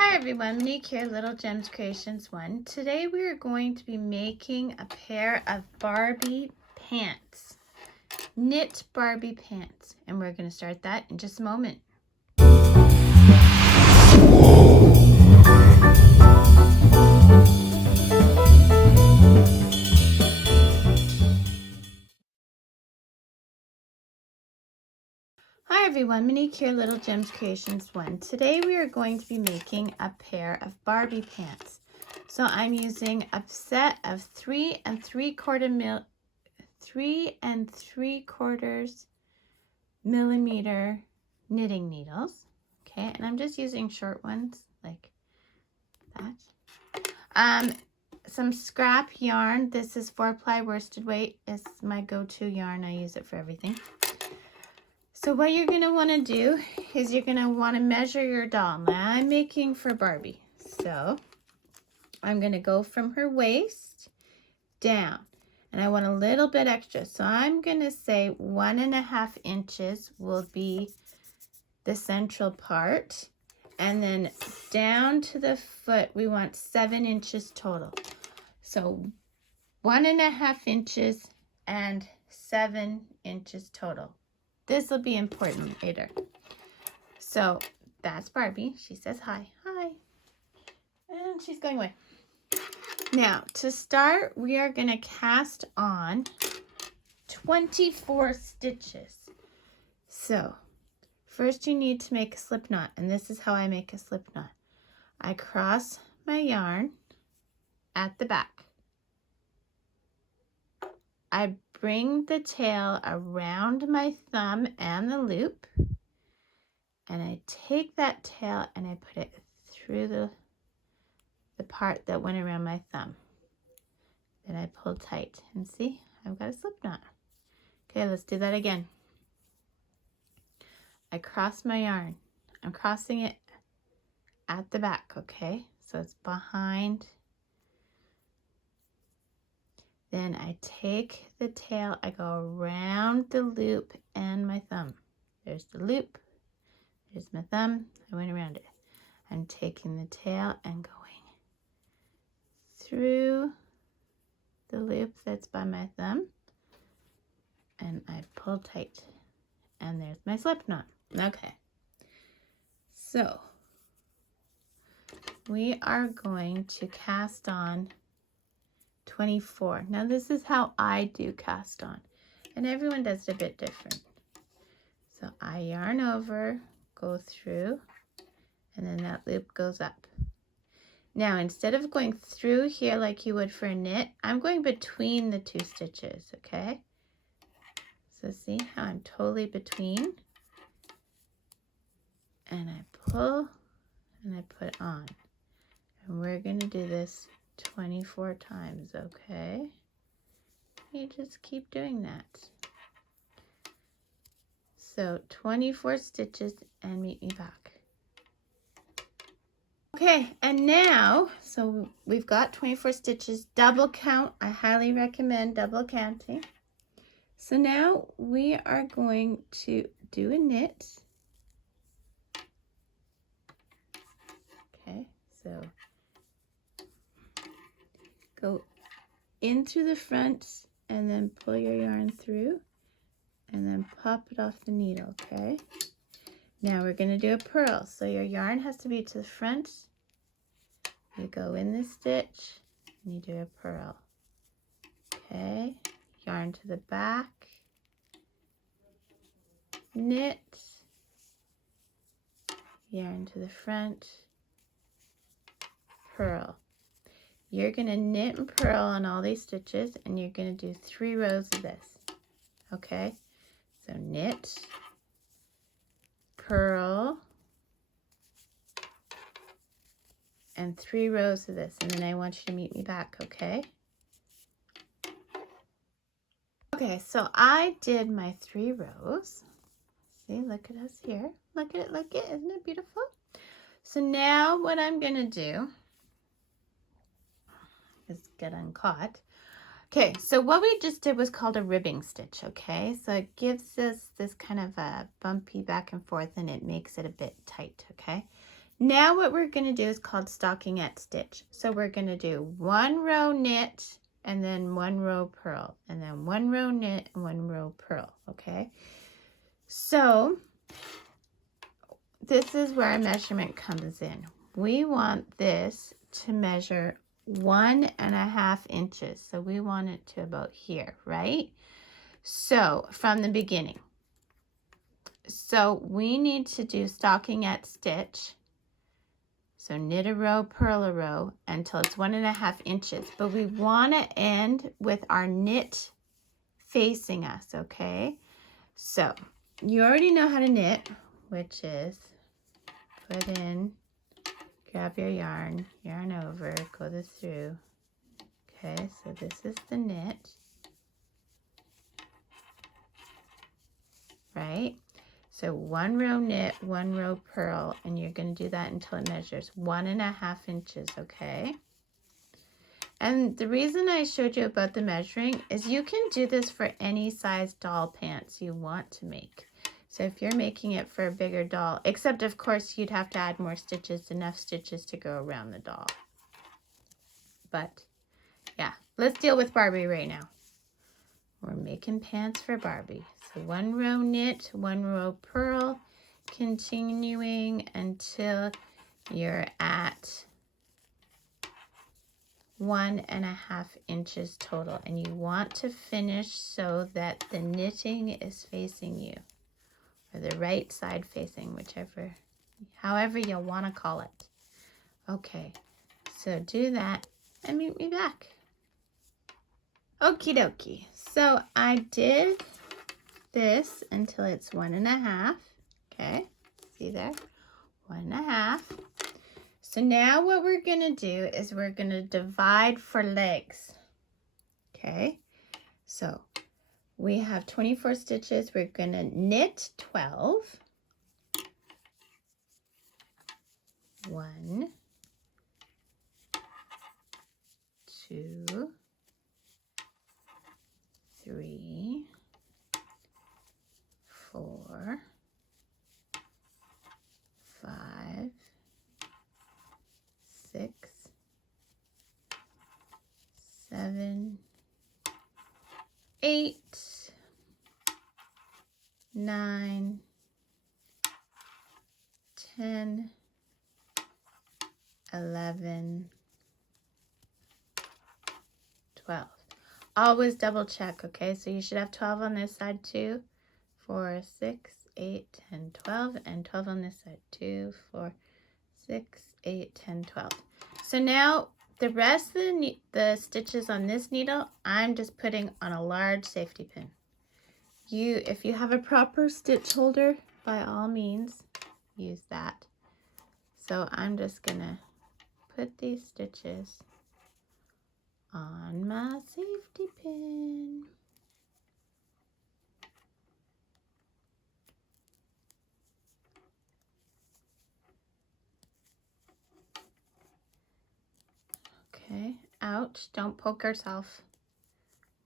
Hi everyone, Monique here, Little Gems Creations 1. Today we are going to be making a pair of Barbie pants. Knit Barbie pants. And we're going to start that in just a moment. Hi everyone, Monique here, Little Gems Creations 1. Today we are going to be making a pair of Barbie pants. So I'm using a set of 3 3/4 millimeter knitting needles. Okay, and I'm just using short ones like that. Some scrap yarn. This is 4-ply worsted weight. It's my go-to yarn. I use it for everything. So what you're going to want to do is you're going to want to measure your doll. Now I'm making for Barbie. So I'm going to go from her waist down. And I want a little bit extra. So I'm going to say 1.5 inches will be the central part. And then down to the foot, we want 7 inches total. So 1.5 inches and 7 inches total. This will be important later. So that's Barbie. She says hi. Hi. And she's going away. Now, to start, we are going to cast on 24 stitches. So first you need to make a slip knot, and this is how I make a slip knot. I cross my yarn at the back. I bring the tail around my thumb and the loop, and I take that tail and I put it through the part that went around my thumb. Then I pull tight, and see, I've got a slip knot. Okay, let's do that again. I cross my yarn. I'm crossing it at the back, okay? So it's behind. Then I take the tail, I go around the loop and my thumb. There's the loop, there's my thumb, I went around it. I'm taking the tail and going through the loop that's by my thumb, and I pull tight, and there's my slip knot. Okay, so we are going to cast on 24. Now this is how I do cast on, and everyone does it a bit different. So I yarn over, go through, and then that loop goes up. Now instead of going through here like you would for a knit, I'm going between the 2 stitches, okay? So see how I'm totally between? And I pull and I put on. And we're going to do this 24 times, okay? You just keep doing that. So 24 stitches and meet me back. Okay, and now, so we've got 24 stitches, double count. I highly recommend double counting. So now we are going to do a knit. Okay, so go in through the front and then pull your yarn through and then pop it off the needle, okay? Now we're going to do a purl. So your yarn has to be to the front. You go in the stitch and you do a purl. Okay, yarn to the back, knit, yarn to the front, purl. You're going to knit and purl on all these stitches, and you're going to do 3 rows of this. Okay, so knit, purl, and 3 rows of this, and then I want you to meet me back, okay? Okay, so I did my 3 rows. See, look at us here. Look at it, isn't it beautiful? So now what I'm gonna do is get uncaught. Okay, so what we just did was called a ribbing stitch, okay? So it gives us this kind of a bumpy back and forth, and it makes it a bit tight, okay? Now what we're going to do is called stockinette stitch. So we're going to do 1 row knit and then 1 row purl, and then 1 row knit and 1 row purl, okay? So this is where our measurement comes in. We want this to measure 1.5 inches. So we want it to about here, right? So from the beginning. So we need to do stockinette stitch. So knit a row, purl a row until it's 1.5 inches. But we want to end with our knit facing us, okay? So you already know how to knit, which is put in, grab your yarn over, go this through. Okay, so this is the knit, right? So 1 row knit, 1 row purl, and you're going to do that until it measures 1.5 inches, okay? And the reason I showed you about the measuring is you can do this for any size doll pants you want to make. So if you're making it for a bigger doll, except of course you'd have to add more stitches, enough stitches to go around the doll. But yeah, let's deal with Barbie right now. We're making pants for Barbie. So 1 row knit, 1 row purl, continuing until you're at 1.5 inches total. And you want to finish so that the knitting is facing you, or the right side facing, however you want to call it. Okay, so do that and meet me back. Okie dokie. So I did this until it's 1.5. Okay, see there? 1.5. So now what we're going to do is we're going to divide for legs. Okay, so we have 24 stitches. We're going to knit 12. 1, 2, 3, 4, 5, 6, 7, 8, 9, 10, 11, 12. Always double check, okay? So you should have 12 on this side too. 4, 6, 8, 10, 12, and 12 on this side. 2, 4, 6, 8, 10, 12. So now the rest of the stitches on this needle, I'm just putting on a large safety pin. If you have a proper stitch holder, by all means, use that. So I'm just gonna put these stitches on my safety pin. Okay, ouch, don't poke yourself.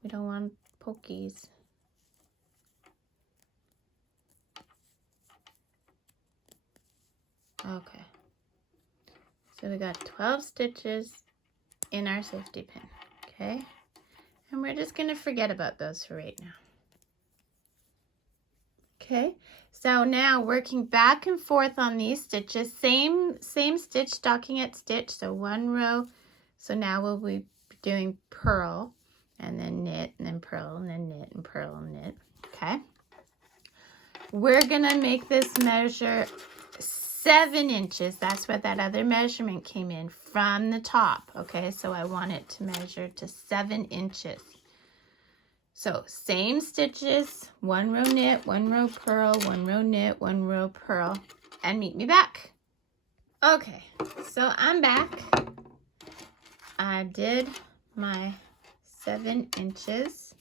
We don't want pokies. Okay, so we got 12 stitches in our safety pin, okay? And we're just gonna forget about those for right now. Okay, so now working back and forth on these stitches, same stitch, stockinette stitch, so 1 row. So now we'll be doing purl and then knit and then purl and then knit and purl and knit, okay? We're gonna make this measure 7 inches. That's where that other measurement came in from the top, okay? So I want it to measure to 7 inches. So same stitches, 1 row knit, 1 row purl, 1 row knit, 1 row purl, and meet me back. Okay, so I'm back. I did my 7 inches,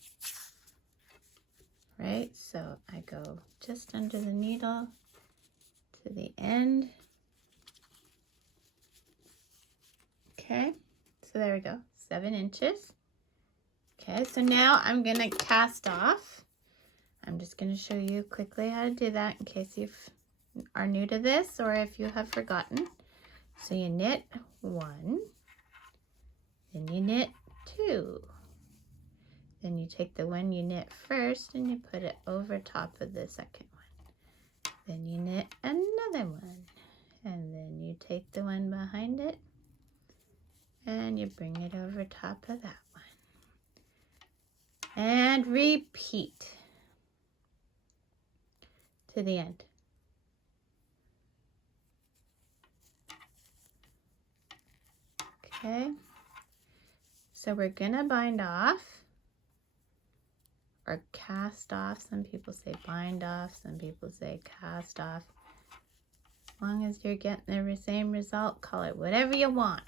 right? So I go just under the needle to the end. Okay, so there we go, 7 inches. Okay, so now I'm gonna cast off. I'm just gonna show you quickly how to do that in case you are new to this or if you have forgotten. So you knit 1, then you knit 2. Then you take the one you knit first and you put it over top of the second one. Then you knit another one. And then you take the one behind it and you bring it over top of that one. And repeat to the end. Okay. So we're gonna bind off. Or cast off. Some people say bind off. Some people say cast off. As long as you're getting the same result, call it whatever you want.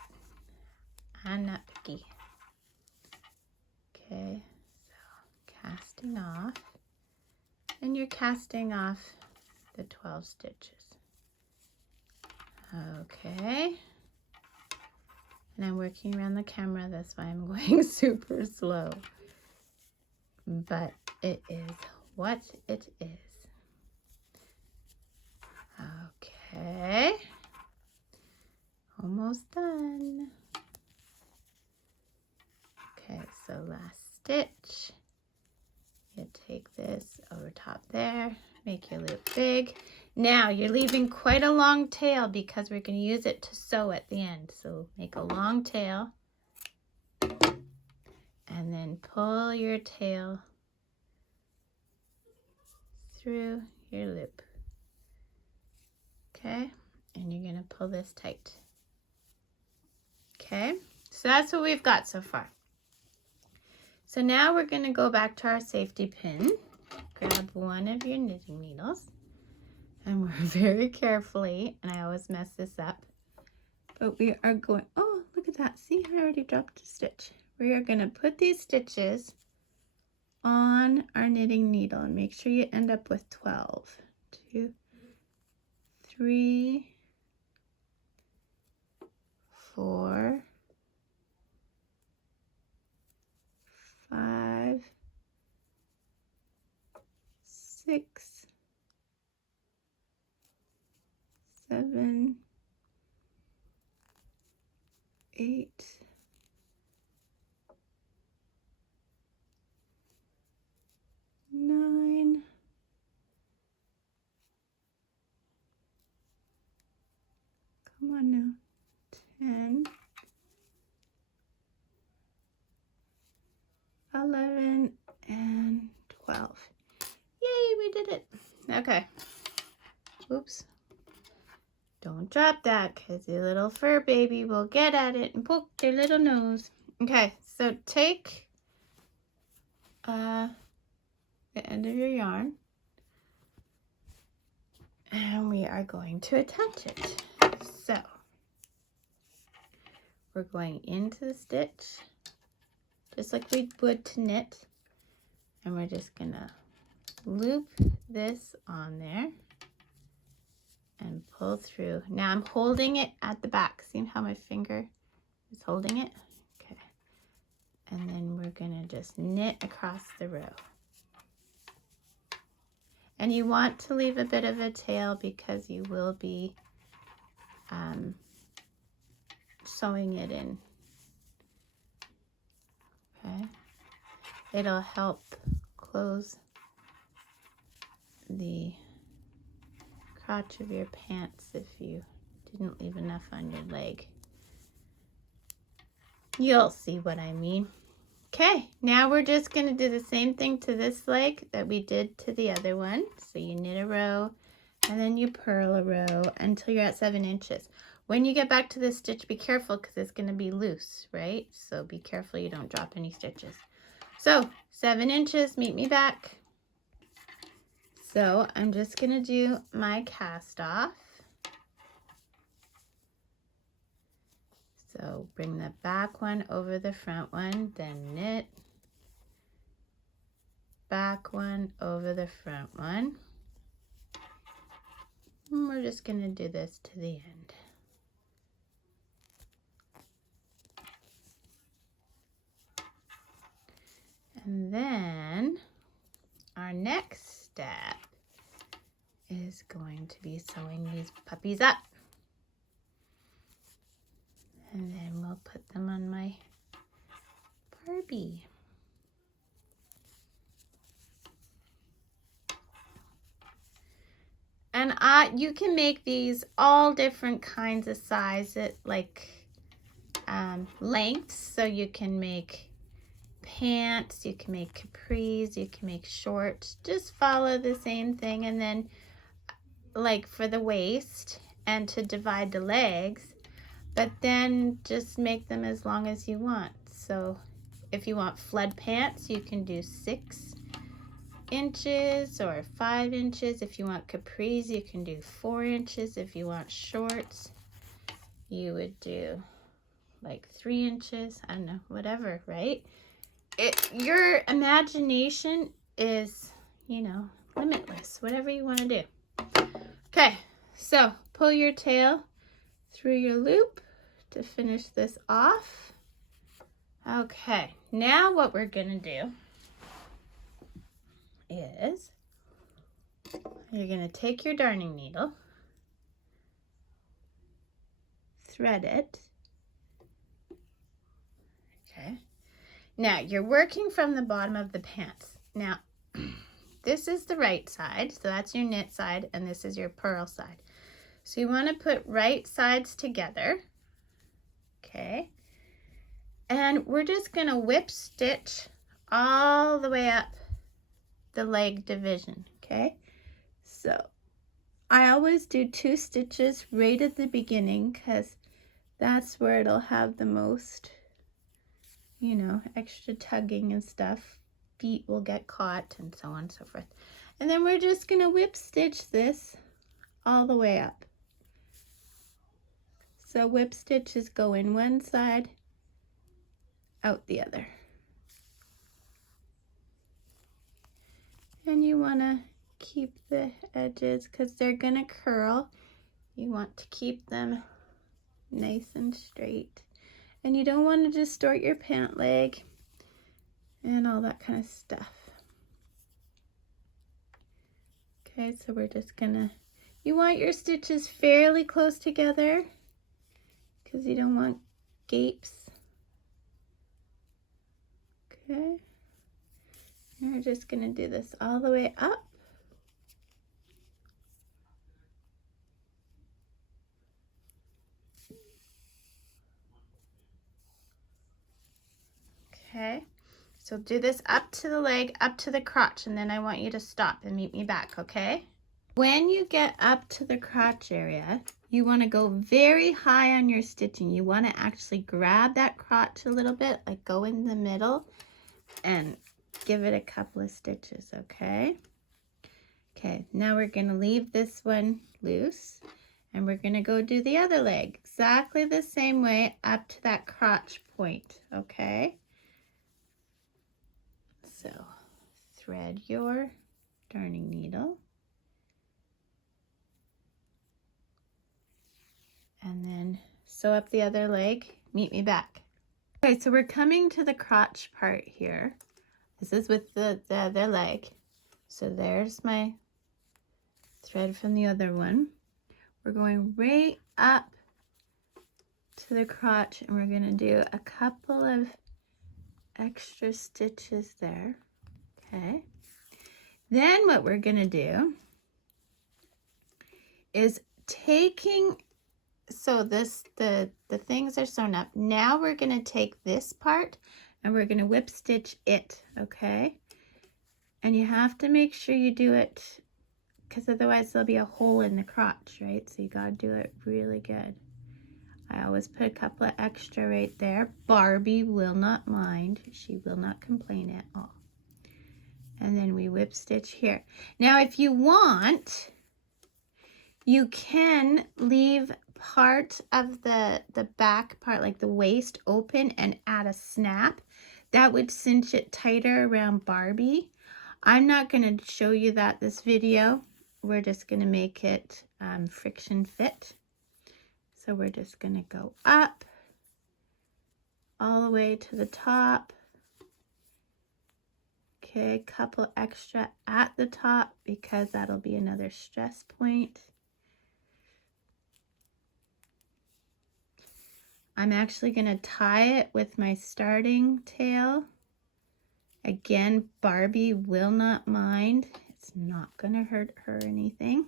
I'm not picky. Okay, so casting off. And you're casting off the 12 stitches. Okay. And I'm working around the camera. That's why I'm going super slow. But it is what it is. Okay. Almost done. Okay, so last stitch. You take this over top there, make your loop big. Now you're leaving quite a long tail because we're going to use it to sew at the end. So make a long tail. And then pull your tail through your loop. Okay, and you're going to pull this tight. Okay, so that's what we've got so far. So now we're going to go back to our safety pin. Grab one of your knitting needles. And we're very carefully, and I always mess this up, but we are going, oh, look at that. See, I already dropped a stitch. We are going to put these stitches on our knitting needle and make sure you end up with 12. 2, 3, 4, 5, 6, 7, 8, 9, come on now, 10, 11, and 12. Yay, we did it. Okay. Oops. Don't drop that because your little fur baby will get at it and poke their little nose. Okay, so take the end of your yarn and we are going to attach it. So we're going into the stitch just like we would to knit, and we're just gonna loop this on there and pull through. Now I'm holding it at the back. See how my finger is holding it? Okay. And then we're gonna just knit across the row. And you want to leave a bit of a tail because you will be sewing it in. Okay. It'll help close the crotch of your pants if you didn't leave enough on your leg. You'll see what I mean. Okay, now we're just going to do the same thing to this leg that we did to the other one. So you knit a row and then you purl a row until you're at 7 inches. When you get back to this stitch, be careful because it's going to be loose, right? So be careful you don't drop any stitches. So 7 inches, meet me back. So I'm just going to do my cast off. So bring the back one over the front one, then knit, back one over the front one. And we're just going to do this to the end. And then our next step is going to be sewing these puppies up. And then we'll put them on my Barbie. And you can make these all different kinds of sizes, like lengths. So you can make pants, you can make capris, you can make shorts. Just follow the same thing. And then like for the waist and to divide the legs, but then just make them as long as you want. So if you want flood pants, you can do 6 inches or 5 inches. If you want capris, you can do 4 inches. If you want shorts, you would do like 3 inches. I don't know, whatever, right? Your imagination is, you know, limitless, whatever you want to do. Okay, so pull your tail through your loop to finish this off. Okay, now what we're gonna do is you're gonna take your darning needle, thread it. Okay, now you're working from the bottom of the pants. Now this is the right side, so that's your knit side, and this is your purl side. So you want to put right sides together. Okay, and we're just gonna whip stitch all the way up the leg division. Okay, so I always do 2 stitches right at the beginning because that's where it'll have the most, you know, extra tugging and stuff. Feet will get caught and so on and so forth. And then we're just gonna whip stitch this all the way up. So whip stitches go in one side, out the other. And you wanna keep the edges because they're gonna curl. You want to keep them nice and straight. And you don't want to distort your pant leg and all that kind of stuff. Okay, so we're just gonna, you want your stitches fairly close together because you don't want gapes. Okay, and we're just gonna do this all the way up. Okay, so do this up to the leg, up to the crotch, and then I want you to stop and meet me back, okay? When you get up to the crotch area, you want to go very high on your stitching. You want to actually grab that crotch a little bit, like go in the middle and give it a couple of stitches, okay? Okay, now we're going to leave this one loose and we're going to go do the other leg exactly the same way up to that crotch point, okay? So thread your darning needle and then sew up the other leg. Meet me back. Okay, so we're coming to the crotch part here. This is with the other leg. So there's my thread from the other one. We're going right up to the crotch and we're going to do a couple of extra stitches there. Okay, then what we're going to do is taking, so this the things are sewn up. Now we're going to take this part and we're going to whip stitch it, okay? And you have to make sure you do it because otherwise there'll be a hole in the crotch, right? So you got to do it really good. I always put a couple of extra right there. Barbie will not mind. She will not complain at all. And then we whip stitch here. Now, if you want, you can leave part of the back part, like the waist, open and add a snap. That would cinch it tighter around Barbie. I'm not going to show you that this video. We're just going to make it friction fit. So we're just going to go up all the way to the top. Okay, couple extra at the top because that'll be another stress point. I'm actually going to tie it with my starting tail. Again, Barbie will not mind. It's not going to hurt her or anything.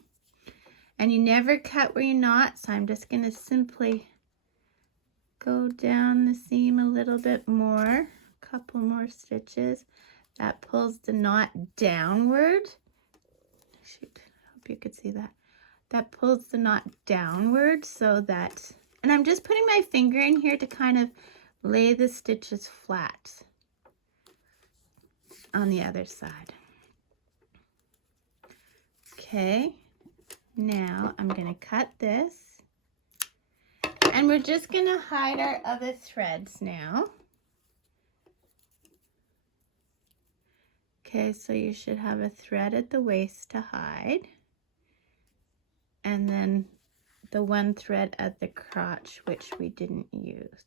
And you never cut where you're not, so I'm just going to simply go down the seam a little bit more, a couple more stitches. That pulls the knot downward. Shoot, I hope you could see that. That pulls the knot downward so that, and I'm just putting my finger in here to kind of lay the stitches flat on the other side. Okay, now I'm going to cut this. And we're just going to hide our other threads now. Okay, so you should have a thread at the waist to hide. And then the one thread at the crotch, which we didn't use.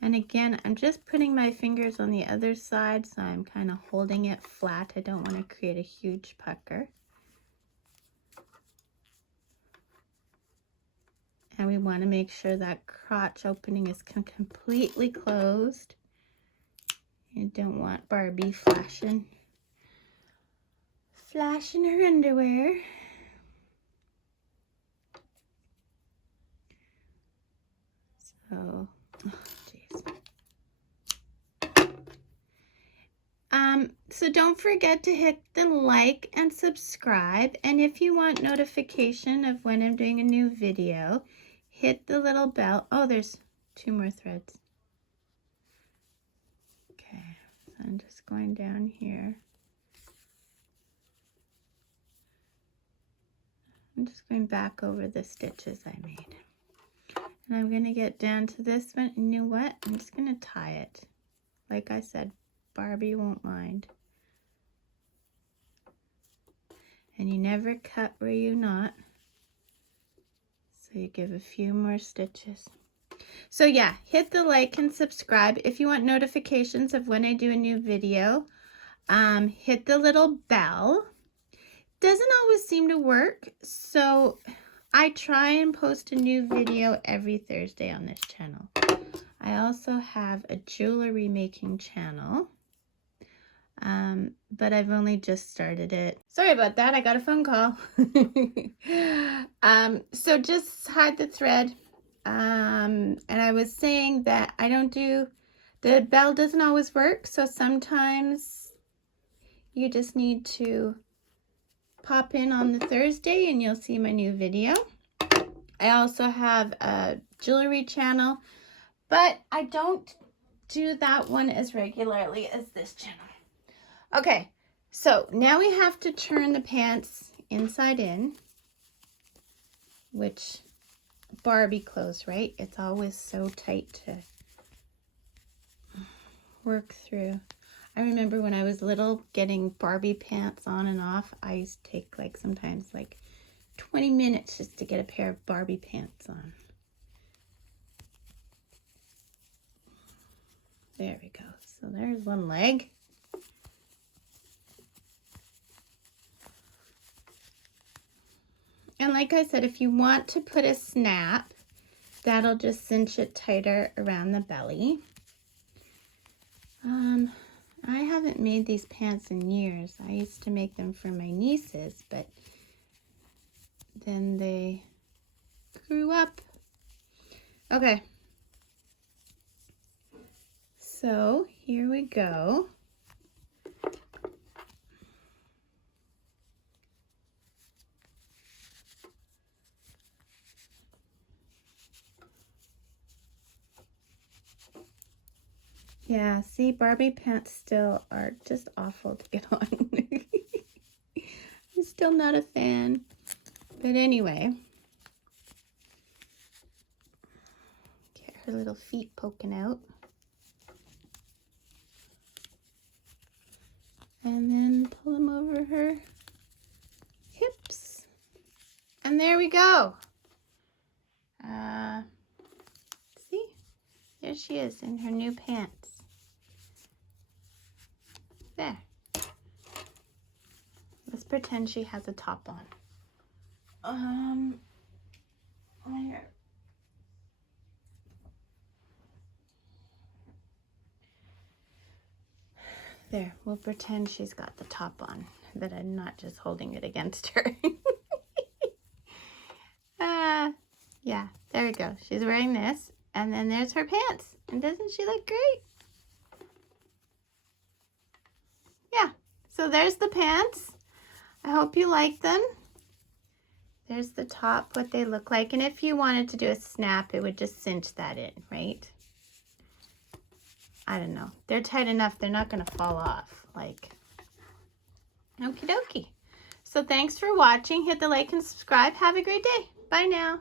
And again, I'm just putting my fingers on the other side, so I'm kind of holding it flat. I don't want to create a huge pucker. And we want to make sure that crotch opening is completely closed. You don't want Barbie flashing her underwear. So, oh, geez. So don't forget to hit the like and subscribe. And if you want notification of when I'm doing a new video, hit the little bell. Oh, there's 2 more threads. Okay, so I'm just going down here. I'm just going back over the stitches I made. And I'm going to get down to this one. And you know what? I'm just going to tie it. Like I said, Barbie won't mind. And you never cut where you not. So you give a few more stitches. So yeah, hit the like and subscribe. If you want notifications of when I do a new video, hit the little bell. Doesn't always seem to work, so I try and post a new video every Thursday on this channel. I also have a jewelry making channel, but I've only just started it. Sorry about that, I got a phone call. So just hide the thread. And I was saying that I don't do, the bell doesn't always work, so sometimes you just need to pop in on the Thursday and you'll see my new video. I also have a jewelry channel, but I don't do that one as regularly as this channel. Okay, so now we have to turn the pants inside in, which Barbie clothes, right? It's always so tight to work through. I remember when I was little getting Barbie pants on and off, I used to take like sometimes like 20 minutes just to get a pair of Barbie pants on. There we go. So there's one leg. And like I said, if you want to put a snap, that'll just cinch it tighter around the belly. I haven't made these pants in years. I used to make them for my nieces, but then they grew up. Okay. So here we go. Yeah, see, Barbie pants still are just awful to get on. I'm still not a fan. But anyway. Get her little feet poking out. And then pull them over her hips. And there we go. See? There she is in her new pants. There. Let's pretend she has a top on. Here. There, we'll pretend she's got the top on, that I'm not just holding it against her. Yeah, there we go. She's wearing this, and then there's her pants. And doesn't she look great? Yeah, so there's the pants. I hope you like them. There's the top, what they look like. And if you wanted to do a snap, it would just cinch that in, right? I don't know. They're tight enough, they're not going to fall off. Like, okie dokie. So thanks for watching. Hit the like and subscribe. Have a great day. Bye now.